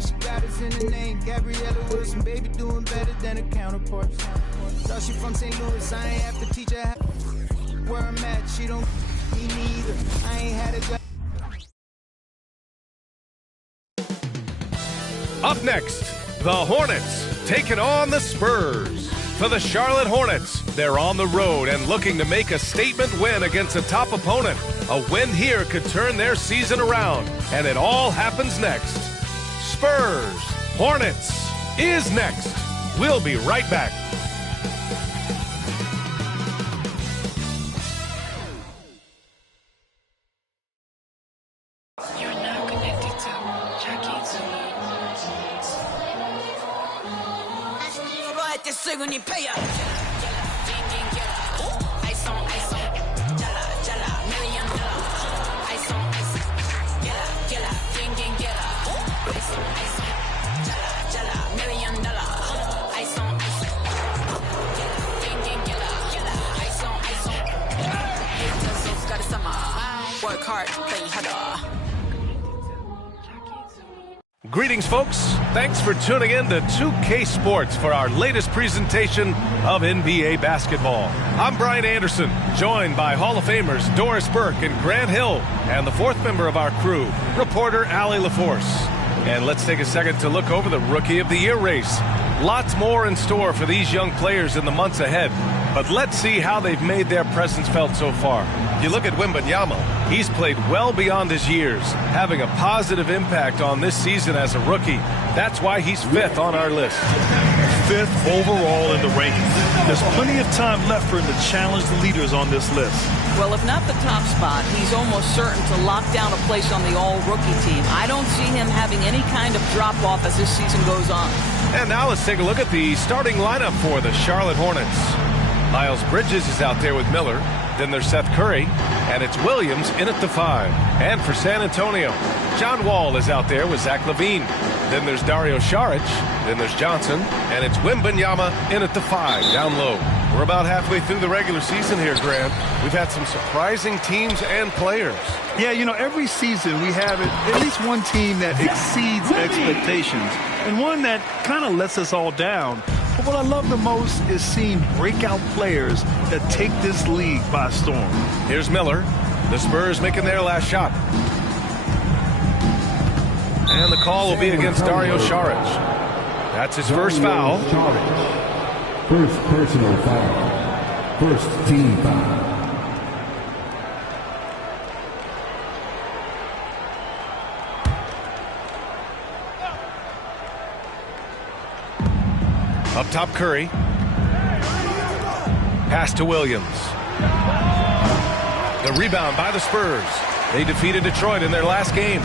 she got is in the name. Gabriella Wilson, baby, doing better than her counterparts. Thought she from St. Louis, I ain't have to teach her where I'm at. She don't me neither. I ain't had a gut. Up next, the Hornets taking on the Spurs. For the Charlotte Hornets, they're on the road and looking to make a statement win against a top opponent. A win here could turn their season around, and it all happens next. Spurs Hornets is next. We'll be right back. You're now connected to Jackie Work hard, play harder. Greetings, folks. Thanks for tuning in to 2K Sports for our latest presentation of NBA basketball. I'm Brian Anderson, joined by Hall of Famers Doris Burke and Grant Hill, and the fourth member of our crew, reporter Allie LaForce. And let's take a second to look over the Rookie of the Year race. Lots more in store for these young players in the months ahead, but let's see how they've made their presence felt so far. You look at Wembanyama, he's played well beyond his years, having a positive impact on this season as a rookie. That's why he's fifth on our list. Fifth overall in the rankings. There's plenty of time left for him to challenge the leaders on this list. Well, if not the top spot, he's almost certain to lock down a place on the all-rookie team. I don't see him having any kind of drop-off as this season goes on. And now let's take a look at the starting lineup for the Charlotte Hornets. Miles Bridges is out there with Miller. Then there's Seth Curry, and it's Williams in at the 5. And for San Antonio, John Wall is out there with Zach LaVine. Then there's Dario Saric. Then there's Johnson, and it's Wembanyama in at the 5, down low. We're about halfway through the regular season here, Grant. We've had some surprising teams and players. Yeah, you know, every season we have at least one team that exceeds expectations and one that kind of lets us all down. But what I love the most is seeing breakout players that take this league by storm. Here's Miller. The Spurs making their last shot. And the call will be against Dario Saric. That's his first foul. First personal foul. First team foul. Up top, Curry. Pass to Williams. The rebound by the Spurs. They defeated Detroit in their last game.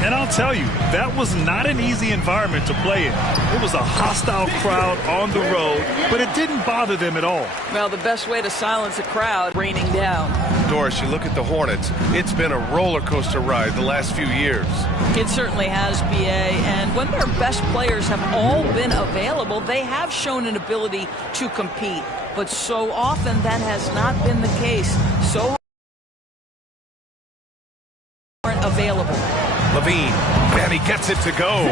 And I'll tell you, that was not an easy environment to play in. It was a hostile crowd on the road, but it didn't bother them at all. Well, the best way to silence a crowd, raining down. Doris, you look at the Hornets, it's been a roller coaster ride the last few years. It certainly has, BA, and when their best players have all been available, they have shown an ability to compete. But so often that has not been the case. So aren't available. LaVine, and he gets it to go.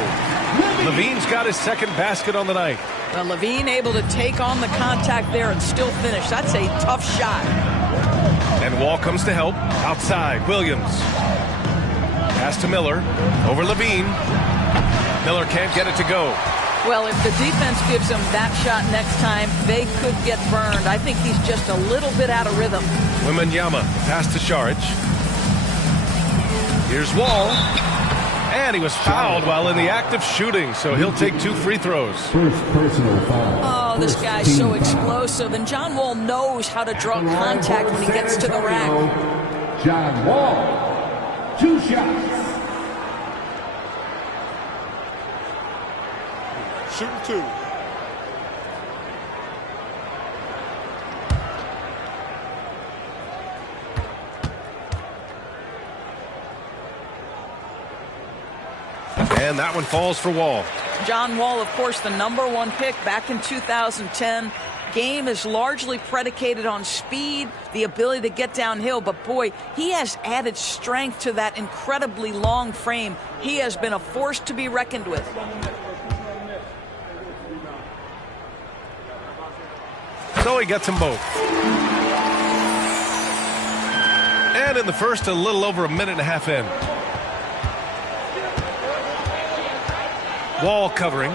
LaVine's got his second basket on the night. Well, LaVine able to take on the contact there and still finish. That's a tough shot. And Wall comes to help. Outside, Williams. Pass to Miller. Over LaVine. Miller can't get it to go. Well, if the defense gives him that shot next time, they could get burned. I think he's just a little bit out of rhythm. Wembanyama, pass to Saric. Here's Wall. And he was fouled while in the act of shooting, so he'll take 2 free throws. First personal foul. Oh, this guy's so explosive, and John Wall knows how to draw contact when he gets to the rack. John Wall, 2 shots. Shooting 2. And that one falls for Wall. John Wall, of course, the #1 pick back in 2010. game is largely predicated on speed, the ability to get downhill, but boy, he has added strength to that incredibly long frame. He has been a force to be reckoned with. So he gets them both. And in the first, a little over a minute and a half in. Wall covering.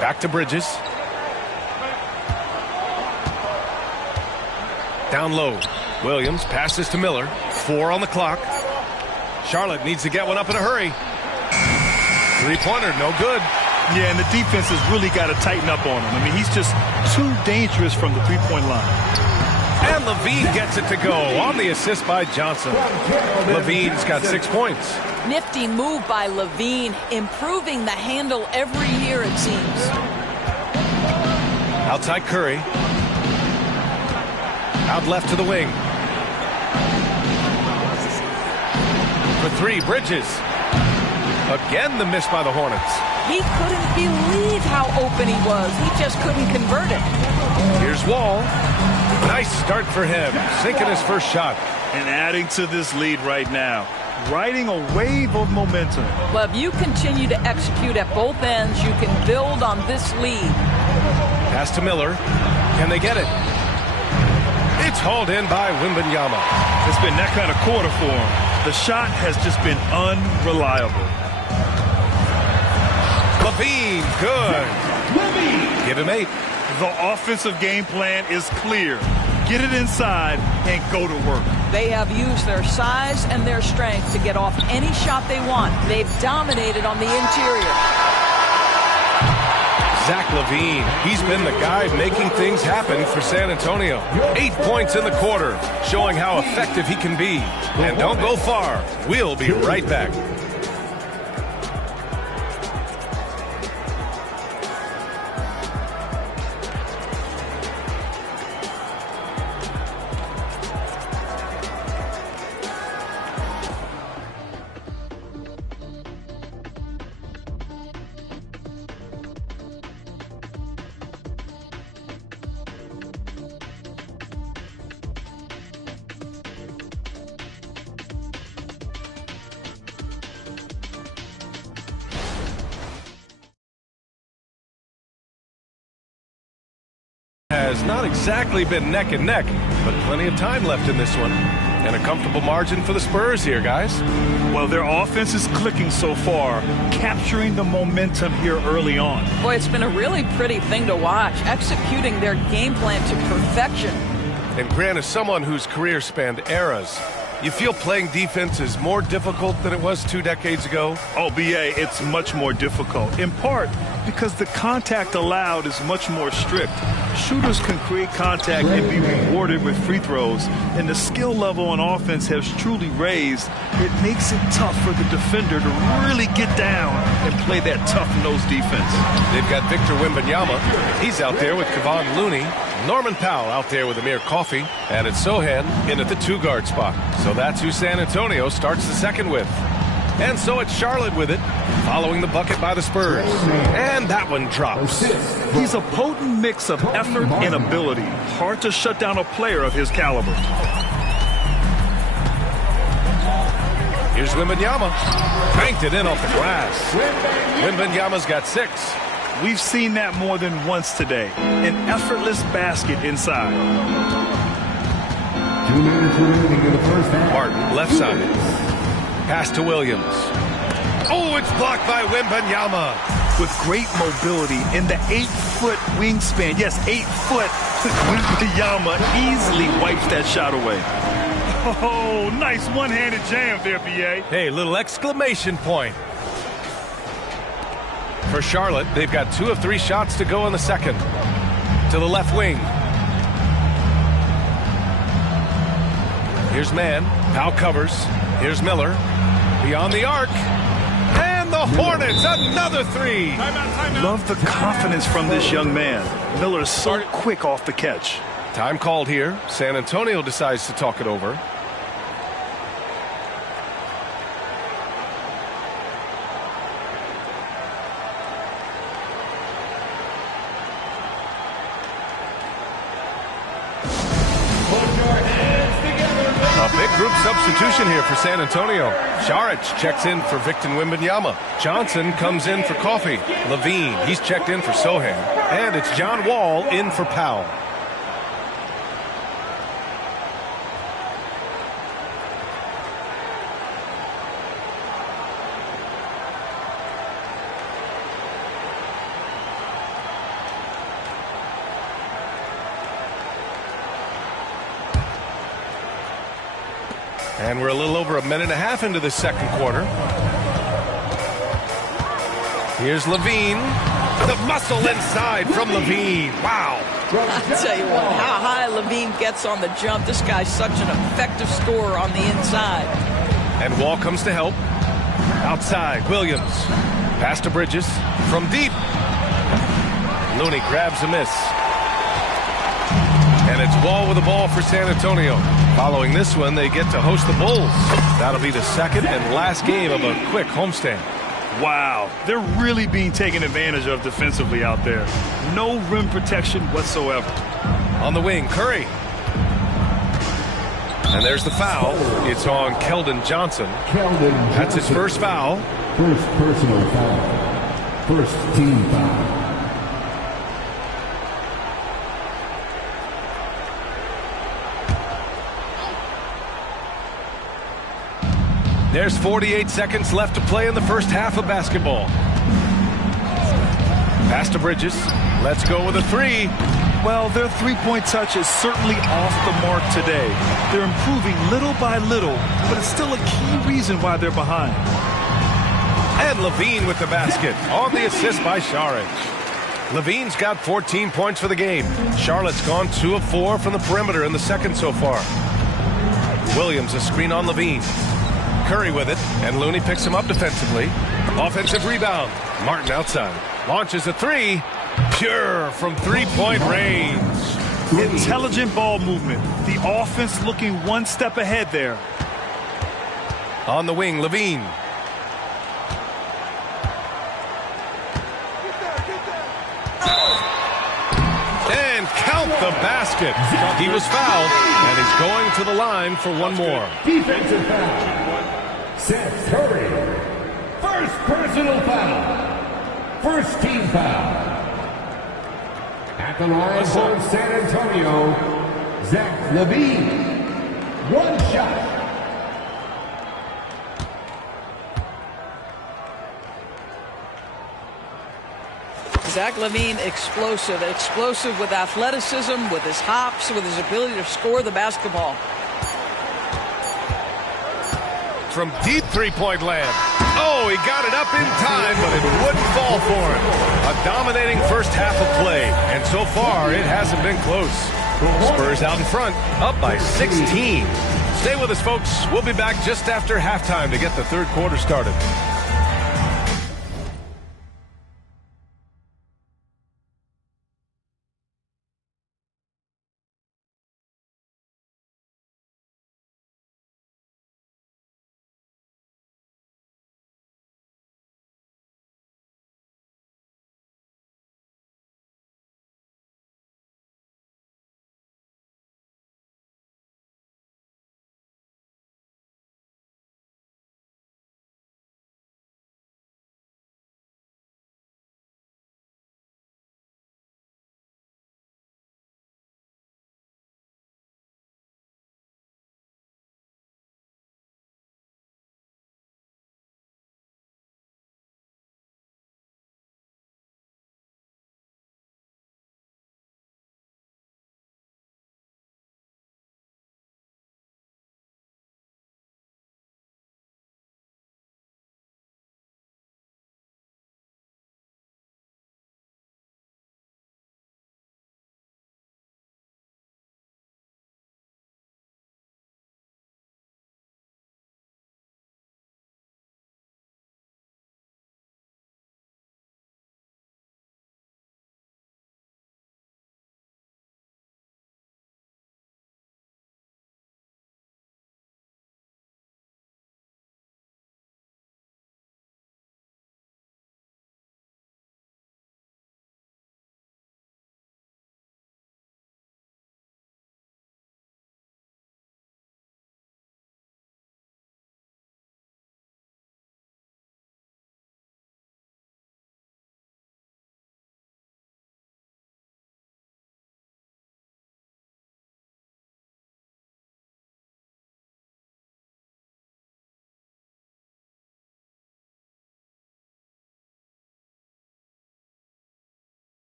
Back to Bridges. Down low. Williams passes to Miller. 4 on the clock. Charlotte needs to get one up in a hurry. Three-pointer, no good. Yeah, and the defense has really got to tighten up on him. I mean, he's just too dangerous from the three-point line. And Levine gets it to go on the assist by Johnson. Levine's got 6 points. Nifty move by Levine, improving the handle every year, it seems. Outside Curry. Out left to the wing. For 3, Bridges. Again, the miss by the Hornets. He couldn't believe how open he was. He just couldn't convert it. Here's Wall. Nice start for him, sinking his first shot. And adding to this lead right now, riding a wave of momentum. Well, if you continue to execute at both ends, you can build on this lead. Pass to Miller. Can they get it? It's hauled in by Wembanyama. It's been that kind of quarter for him. The shot has just been unreliable. Levine, good. Give him 8. The offensive game plan is clear. Get it inside and go to work. They have used their size and their strength to get off any shot they want. They've dominated on the interior. Zach LaVine, he's been the guy making things happen for San Antonio. 8 points in the quarter, showing how effective he can be. And don't go far. We'll be right back. Has not exactly been neck and neck, but plenty of time left in this one. And a comfortable margin for the Spurs here, guys. Well, their offense is clicking so far, capturing the momentum here early on. Boy, it's been a really pretty thing to watch, executing their game plan to perfection. And Grant, as someone whose career spanned eras, you feel playing defense is more difficult than it was 2 decades ago? Oh, BA, it's much more difficult, in part because the contact allowed is much more strict. Shooters can create contact and be rewarded with free throws, and the skill level on offense has truly raised. It makes it tough for the defender to really get down and play that tough-nosed defense. They've got Victor Wembanyama. He's out there with Kevon Looney. Norman Powell out there with Amir Coffey. And it's Sohan in at the 2-guard spot. So that's who San Antonio starts the second with. And so it's Charlotte with it, following the bucket by the Spurs. And that one drops. He's a potent mix of effort and ability. Hard to shut down a player of his caliber. Here's Wembanyama. Banked it in off the glass. Wembanyama's got 6. We've seen that more than once today. An effortless basket inside. 2 minutes remaining in the first half. Martin, left side. Pass to Williams. Oh, it's blocked by Wembanyama. With great mobility in the 8-foot wingspan. Yes, 8 foot. Wembanyama easily wipes that shot away. Oh, nice one-handed jam there, BA. Hey, little exclamation point. For Charlotte, they've got 2 of 3 shots to go in the second. To the left wing. Here's Mann. Powell covers. Here's Miller. Beyond the arc. And the Hornets, another 3. Love the confidence from this young man. Miller's so quick off the catch. Time called here. San Antonio decides to talk it over. group substitution here for San Antonio. Šarić checks in for Victor Wembanyama. Johnson comes in for Coffey. Levine, he's checked in for Sohan. And it's John Wall in for Powell. And we're a little over a minute and a half into the second quarter. Here's Levine. The muscle inside from Levine. Wow. I'll tell you what, how high Levine gets on the jump. This guy's such an effective scorer on the inside. And Wall comes to help. Outside, Williams. Pass to Bridges. From deep. Looney grabs a miss. And it's Wall with the ball for San Antonio. Following this one, they get to host the Bulls. That'll be the second and last game of a quick homestand. Wow, they're really being taken advantage of defensively out there. No rim protection whatsoever. On the wing, Curry. And there's the foul. It's on Keldon Johnson. That's his first foul. First personal foul. First team foul. There's 48 seconds left to play in the first half of basketball. Pass to Bridges. Let's go with a three. Well, their three-point touch is certainly off the mark today. They're improving little by little, but it's still a key reason why they're behind. And Levine with the basket on the assist by Šarić. Levine's got 14 points for the game. Charlotte's gone 2 of 4 from the perimeter in the second so far. Williams a screen on Levine. Curry with it, and Looney picks him up defensively. Offensive rebound. Martin outside. Launches a three. Pure from three-point range. Intelligent ball movement. The offense looking one step ahead there. On the wing, Levine. And count the basket. He was fouled, and he's going to the line for one more. Defensive foul. Seth Curry. First personal foul. First team foul. At the line for San Antonio, Zach Levine. One shot. Zach Levine, explosive with athleticism, with his hops, with his ability to score the basketball. From deep three-point land. Oh, he got it up in time, but it wouldn't fall for him. A dominating first half of play, and so far it hasn't been close. Spurs out in front, up by 16. Stay with us, folks. We'll be back just after halftime to get the third quarter started.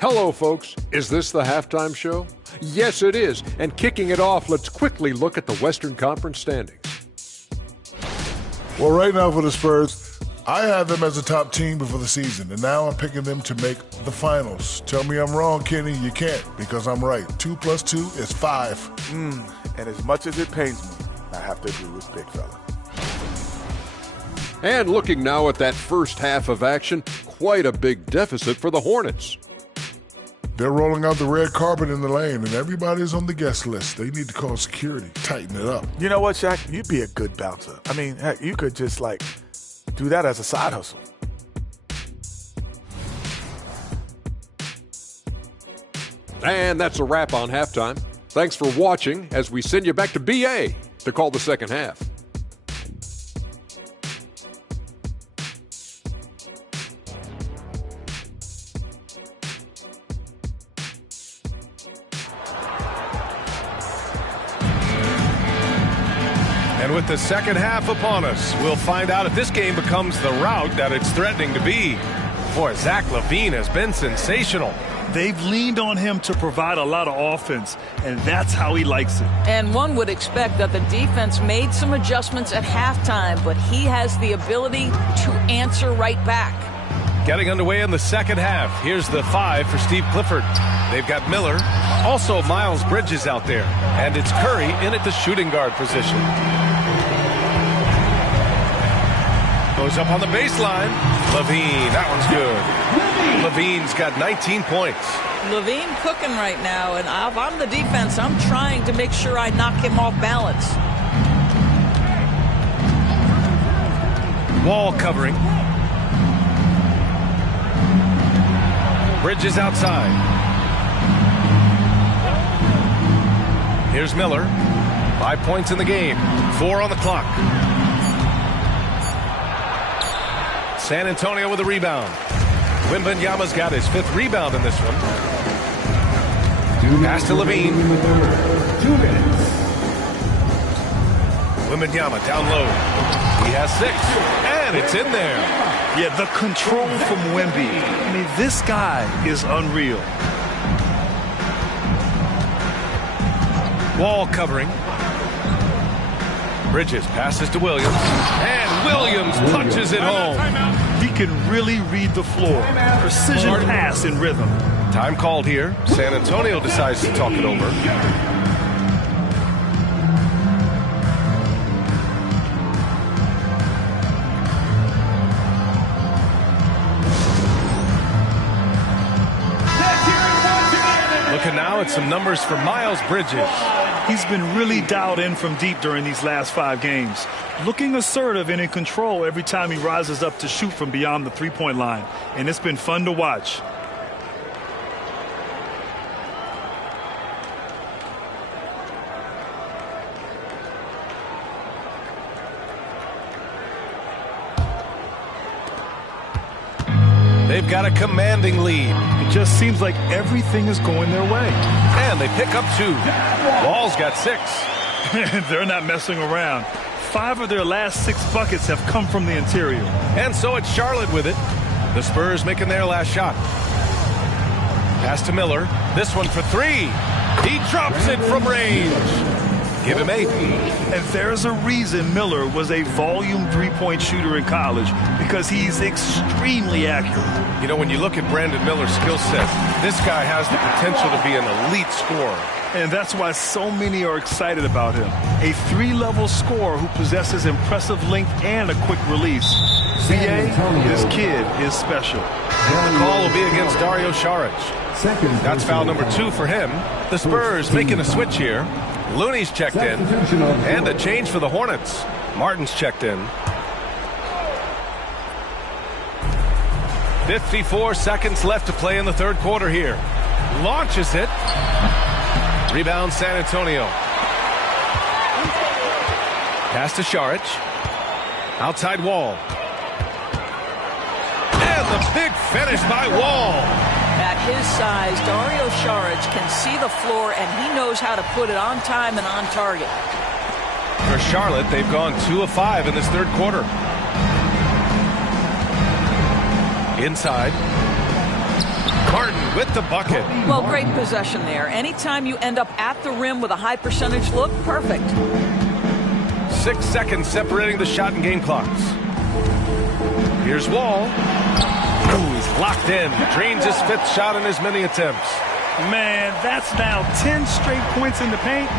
Hello, folks. Is this the halftime show? Yes, it is. And kicking it off, let's quickly look at the Western Conference standings. Well, right now for the Spurs, I had them as a top team before the season, and now I'm picking them to make the finals. Tell me I'm wrong, Kenny. You can't, because I'm right. 2 + 2 is 5. And as much as it pains me, I have to agree with Big Fella. And looking now at that first half of action, quite a big deficit for the Hornets. They're rolling out the red carpet in the lane, and everybody's on the guest list. They need to call security, tighten it up. You know what, Shaq? You'd be a good bouncer. I mean, heck, you could just, do that as a side hustle. And that's a wrap on halftime. Thanks for watching as we send you back to BA to call the second half. And with the second half upon us, we'll find out if this game becomes the rout that it's threatening to be. Boy, Zach LaVine has been sensational. They've leaned on him to provide a lot of offense, and that's how he likes it. And one would expect that the defense made some adjustments at halftime, but he has the ability to answer right back. Getting underway in the second half. Here's the 5 for Steve Clifford. They've got Miller, also Miles Bridges out there, and it's Curry in at the shooting guard position. Goes up on the baseline. LaVine, that one's good. LaVine's got 19 points. LaVine cooking right now, and if I'm the defense, I'm trying to make sure I knock him off balance. Wall covering. Bridges outside. Here's Miller. 5 points in the game. 4 on the clock. San Antonio with a rebound. Wembanyama's got his 5th rebound in this one. Pass to LaVine. 2 minutes. Wembanyama down low. He has 6, and it's in there. Yeah, the control from Wemby. I mean, this guy is unreal. Wall covering. Bridges passes to Williams, and Williams punches it home. He can really read the floor. Precision pass in rhythm. Time called here. San Antonio decides to talk it over. Looking now at some numbers for Miles Bridges. He's been really dialed in from deep during these last 5 games. Looking assertive and in control every time he rises up to shoot from beyond the three-point line. And it's been fun to watch. They've got a commanding lead. It just seems like everything is going their way. And they pick up 2. Wall's got 6. They're not messing around. 5 of their last 6 buckets have come from the interior. And so it's Charlotte with it. The Spurs making their last shot. Pass to Miller. This one for 3. He drops it from range. Give him 8. And there's a reason Miller was a volume three-point shooter in college, because he's extremely accurate. You know, when you look at Brandon Miller's skill set, this guy has the potential to be an elite scorer. And that's why so many are excited about him. A 3-level scorer who possesses impressive length and a quick release. BA, this kid is special. The call will be against Dario Saric. That's foul number 2 for him. The Spurs making a switch here. Looney's checked in. And a change for the Hornets. Martin's checked in. 54 seconds left to play in the third quarter here. Launches it. Rebound San Antonio. Pass to Saric. Outside Wall. And the big finish by Wall. At his size, Dario Saric can see the floor, and he knows how to put it on time and on target. For Charlotte, they've gone 2 of 5 in this third quarter. Inside. Martin with the bucket. Well, great possession there. Anytime you end up at the rim with a high percentage look, perfect. 6 seconds separating the shot and game clocks. Here's Wall. Ooh, he's locked in. Drains his 5th shot in as many attempts. Man, that's now 10 straight points in the paint.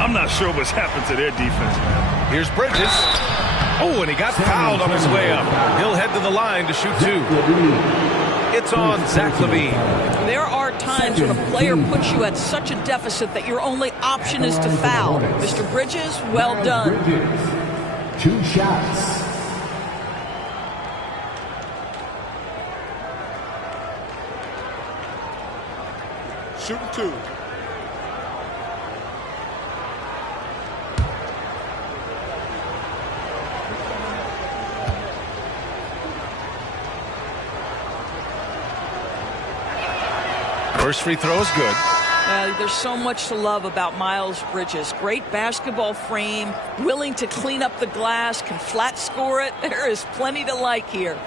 I'm not sure what's happened to their defense, man. Here's Bridges. Oh, and he got fouled on his way up. He'll head to the line to shoot 2. It's on Zach LaVine. There are times when a player puts you at such a deficit that your only option is to foul. Mr. Bridges, well done. 2 shots. Shooting 2. First free throw is good. There's so much to love about Miles Bridges. Great basketball frame, willing to clean up the glass, can flat score it. There is plenty to like here.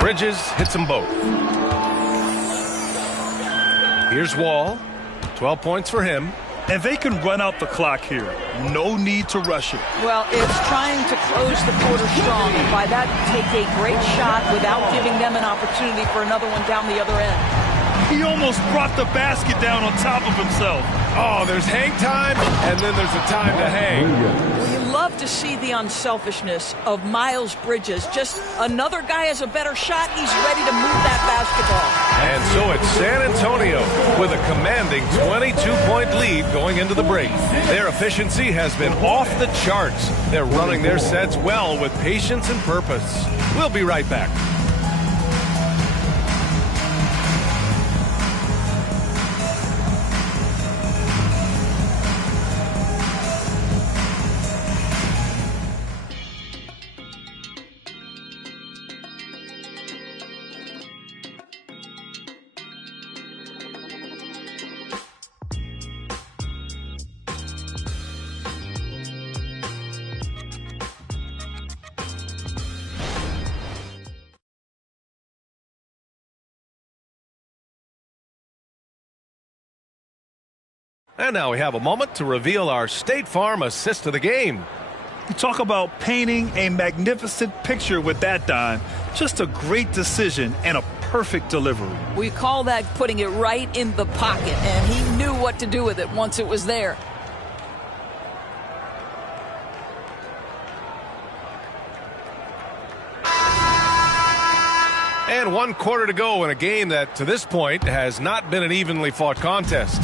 Bridges hits them both. Here's Wall. 12 points for him. And they can run out the clock here. No need to rush it. Well, it's trying to close the quarter strong, and by that, take a great shot without giving them an opportunity for another one down the other end. He almost brought the basket down on top of himself. Oh, there's hang time, and then there's a time to hang. Well, you love to see the unselfishness of Miles Bridges. Just another guy has a better shot, he's ready to move that basketball. And so it's San Antonio with a commanding 22-point lead going into the break. Their efficiency has been off the charts. They're running their sets well with patience and purpose. We'll be right back. And now we have a moment to reveal our State Farm assist of the game. You talk about painting a magnificent picture with that dime. Just a great decision and a perfect delivery. We call that putting it right in the pocket, and he knew what to do with it once it was there. And 1 quarter to go in a game that, to this point, has not been an evenly fought contest.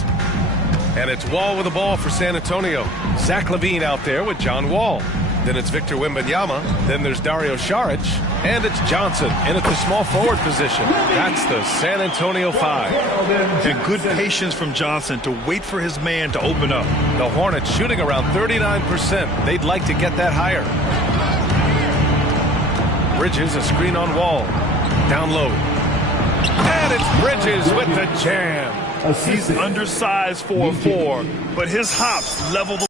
And it's Wall with the ball for San Antonio. Zach LaVine out there with John Wall. Then it's Victor Wembanyama. Then there's Dario Saric. And it's Johnson in at the small forward position. That's the San Antonio 5. And good patience from Johnson to wait for his man to open up. The Hornets shooting around 39%. They'd like to get that higher. Bridges, a screen on Wall. Down low. And it's Bridges with the jam. He's undersized for a 4, but his hops level the.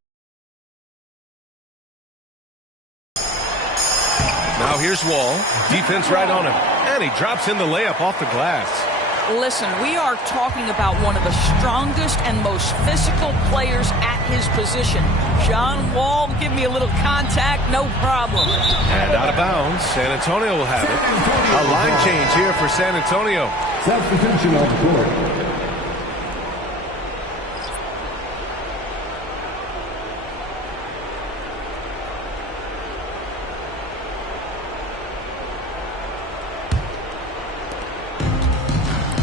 Now here's Wall. Defense right on him. And he drops in the layup off the glass. Listen, we are talking about one of the strongest and most physical players at his position. John Wall, give me a little contact, no problem. And out of bounds, San Antonio will have it. A line change here for San Antonio. Substitution on the court.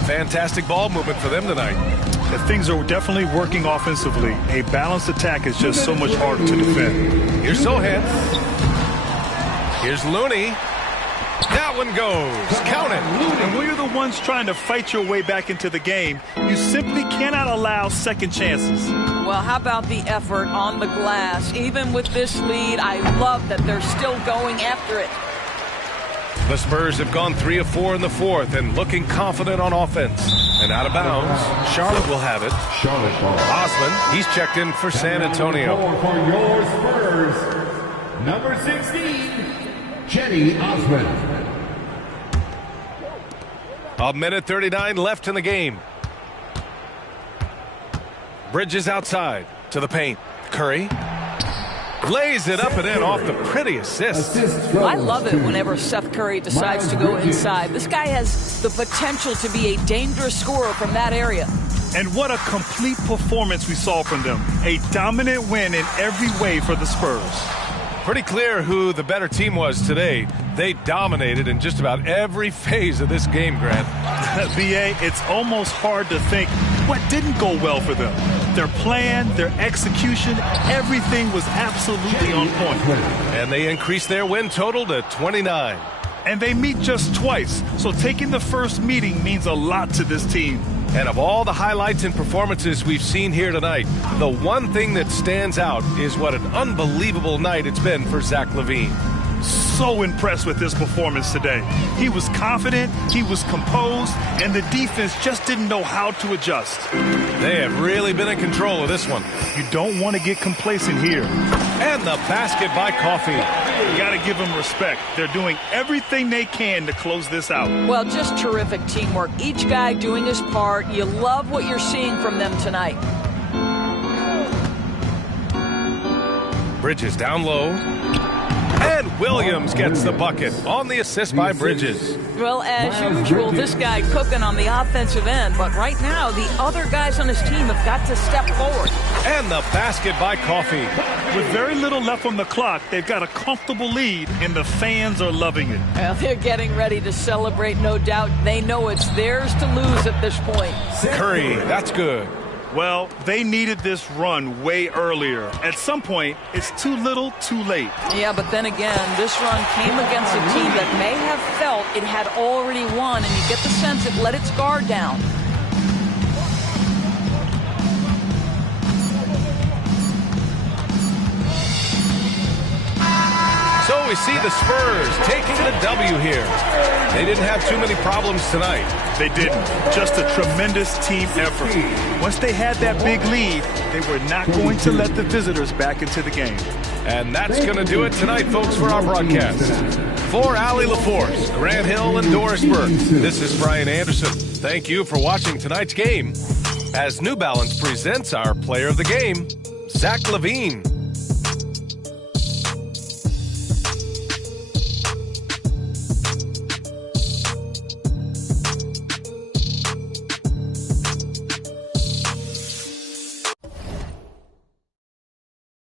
Fantastic ball movement for them tonight. Things are definitely working offensively. A balanced attack is just so much harder to defend. Here's Sohan. Here's Looney. That one goes. Count it. And when you're the ones trying to fight your way back into the game, you simply cannot allow second chances. Well, how about the effort on the glass? Even with this lead, I love that they're still going after it. The Spurs have gone 3 of 4 in the fourth and looking confident on offense. And out of bounds, Charlotte will have it. Charlotte ball. Osman, he's checked in for San Antonio. For your Spurs, number 16, Cedi Osman. A minute 39 left in the game. Bridges outside to the paint. Curry lays it up and in off the pretty assist. I love it whenever Seth Curry decides to go inside. This guy has the potential to be a dangerous scorer from that area. And what a complete performance we saw from them. A dominant win in every way for the Spurs. Pretty clear who the better team was today. They dominated in just about every phase of this game, Grant. BA, it's almost hard to think what didn't go well for them. Their plan, their execution, everything was absolutely on point. And they increased their win total to 29. And they meet just twice, so taking the first meeting means a lot to this team. And of all the highlights and performances we've seen here tonight, the one thing that stands out is what an unbelievable night it's been for Zach LaVine. So impressed with his performance today. He was confident, he was composed, and the defense just didn't know how to adjust. They have really been in control of this one. You don't want to get complacent here. And the basket by Coffee. You got to give them respect. They're doing everything they can to close this out. Well, just terrific teamwork. Each guy doing his part. You love what you're seeing from them tonight. Bridges down low. And Williams gets the bucket on the assist by Bridges. Well, as usual, this guy cooking on the offensive end. But right now, the other guys on his team have got to step forward. And the basket by Coffee. With very little left on the clock, they've got a comfortable lead, and the fans are loving it. Well, they're getting ready to celebrate, no doubt. They know it's theirs to lose at this point. Curry, that's good. Well, they needed this run way earlier. At some point, it's too little, too late. Yeah, but then again, this run came against a team that may have felt it had already won, and you get the sense it let its guard down. So we see the Spurs taking the W here. They didn't have too many problems tonight. They didn't. Just a tremendous team effort. Once they had that big lead, they were not going to let the visitors back into the game. And that's going to do it tonight, folks, for our broadcast. For Allie LaForce, Grant Hill, and Doris Burke, this is Brian Anderson. Thank you for watching tonight's game as New Balance presents our player of the game, Zach LaVine.